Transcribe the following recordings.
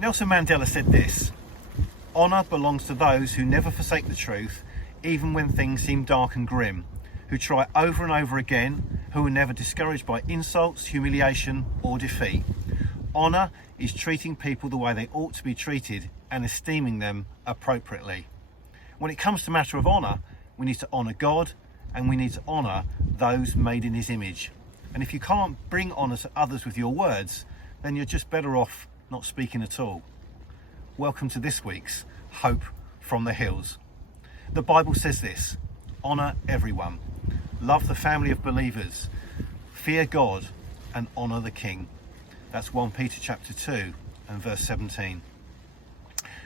Nelson Mandela said this: "Honour belongs to those who never forsake the truth, even when things seem dark and grim, who try over and over again, who are never discouraged by insults, humiliation or defeat. Honour is treating people the way they ought to be treated and esteeming them appropriately." When it comes to the matter of honour, we need to honour God and we need to honour those made in his image. And if you can't bring honour to others with your words, then you're just better off not speaking at all. Welcome to this week's Hope from the Hills. The Bible says this: honour everyone, love the family of believers, fear God and honour the King. That's 1 Peter chapter 2 and verse 17.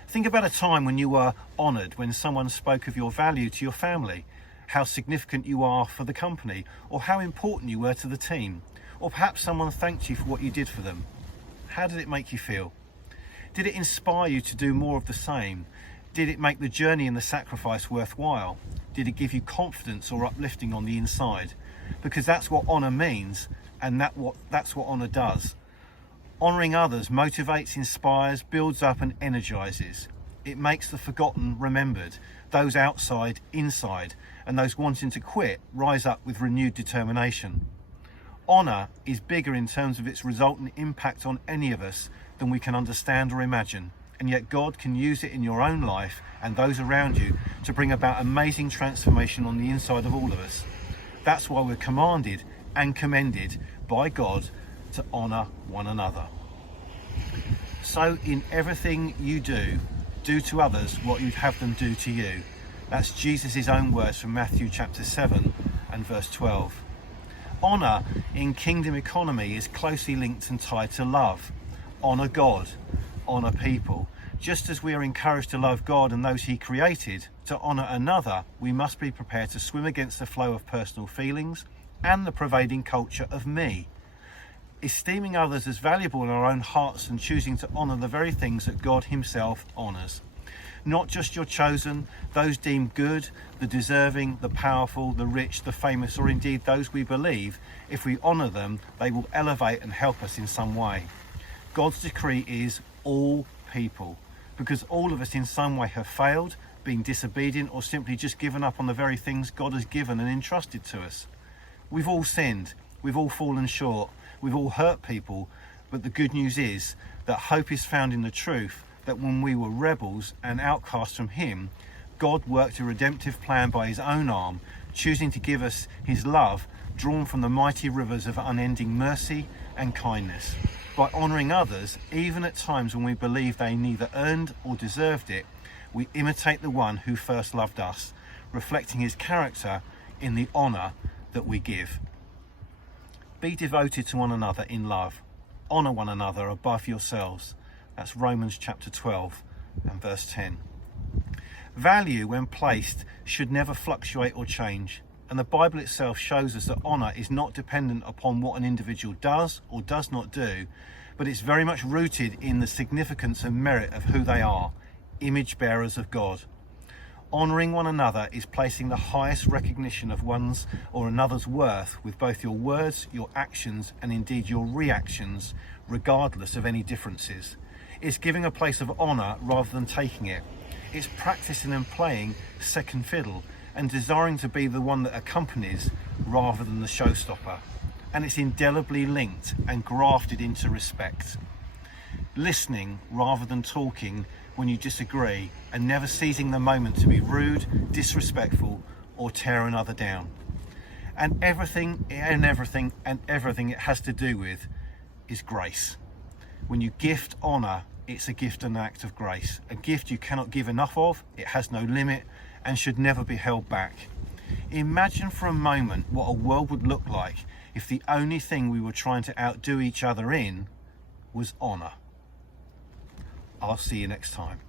Think about a time when you were honoured, when someone spoke of your value to your family, how significant you are for the company, or how important you were to the team, or perhaps someone thanked you for what you did for them. How did it make you feel? Did it inspire you to do more of the same? Did it make the journey and the sacrifice worthwhile? Did it give you confidence or uplifting on the inside? Because that's what honour means, and that's what honour does. Honouring others motivates, inspires, builds up and energises. It makes the forgotten remembered, those outside inside, and those wanting to quit rise up with renewed determination. Honour is bigger in terms of its resultant impact on any of us than we can understand or imagine, and yet God can use it in your own life and those around you to bring about amazing transformation on the inside of all of us. That's why we're commanded and commended by God to honour one another. So in everything you do, do to others what you'd have them do to you. That's Jesus' own words from Matthew chapter 7 and verse 12. Honour in kingdom economy is closely linked and tied to love. Honour God, honour people. Just as we are encouraged to love God and those he created, to honour another, we must be prepared to swim against the flow of personal feelings and the pervading culture of me. Esteeming others as valuable in our own hearts and choosing to honour the very things that God himself honours. Not just your chosen, those deemed good, the deserving, the powerful, the rich, the famous, or indeed those we believe. If we honour them, they will elevate and help us in some way. God's decree is all people, because all of us in some way have failed, been disobedient, or simply just given up on the very things God has given and entrusted to us. We've all sinned, we've all fallen short, we've all hurt people, but the good news is that hope is found in the truth that when we were rebels and outcasts from him, God worked a redemptive plan by his own arm, choosing to give us his love, drawn from the mighty rivers of unending mercy and kindness. By honouring others, even at times when we believe they neither earned or deserved it, we imitate the one who first loved us, reflecting his character in the honour that we give. Be devoted to one another in love. Honour one another above yourselves. That's Romans chapter 12 and verse 10. Value, when placed, should never fluctuate or change. And the Bible itself shows us that honour is not dependent upon what an individual does or does not do, but it's very much rooted in the significance and merit of who they are, image bearers of God. Honouring one another is placing the highest recognition of one's or another's worth with both your words, your actions, and indeed your reactions, regardless of any differences. It's giving a place of honour rather than taking it. It's practicing and playing second fiddle and desiring to be the one that accompanies rather than the showstopper. And it's indelibly linked and grafted into respect. Listening rather than talking when you disagree, and never seizing the moment to be rude, disrespectful, or tear another down. And everything it has to do with is grace. When you gift honour, it's a gift and an act of grace. A gift you cannot give enough of, it has no limit, and should never be held back. Imagine for a moment what a world would look like if the only thing we were trying to outdo each other in was honour. I'll see you next time.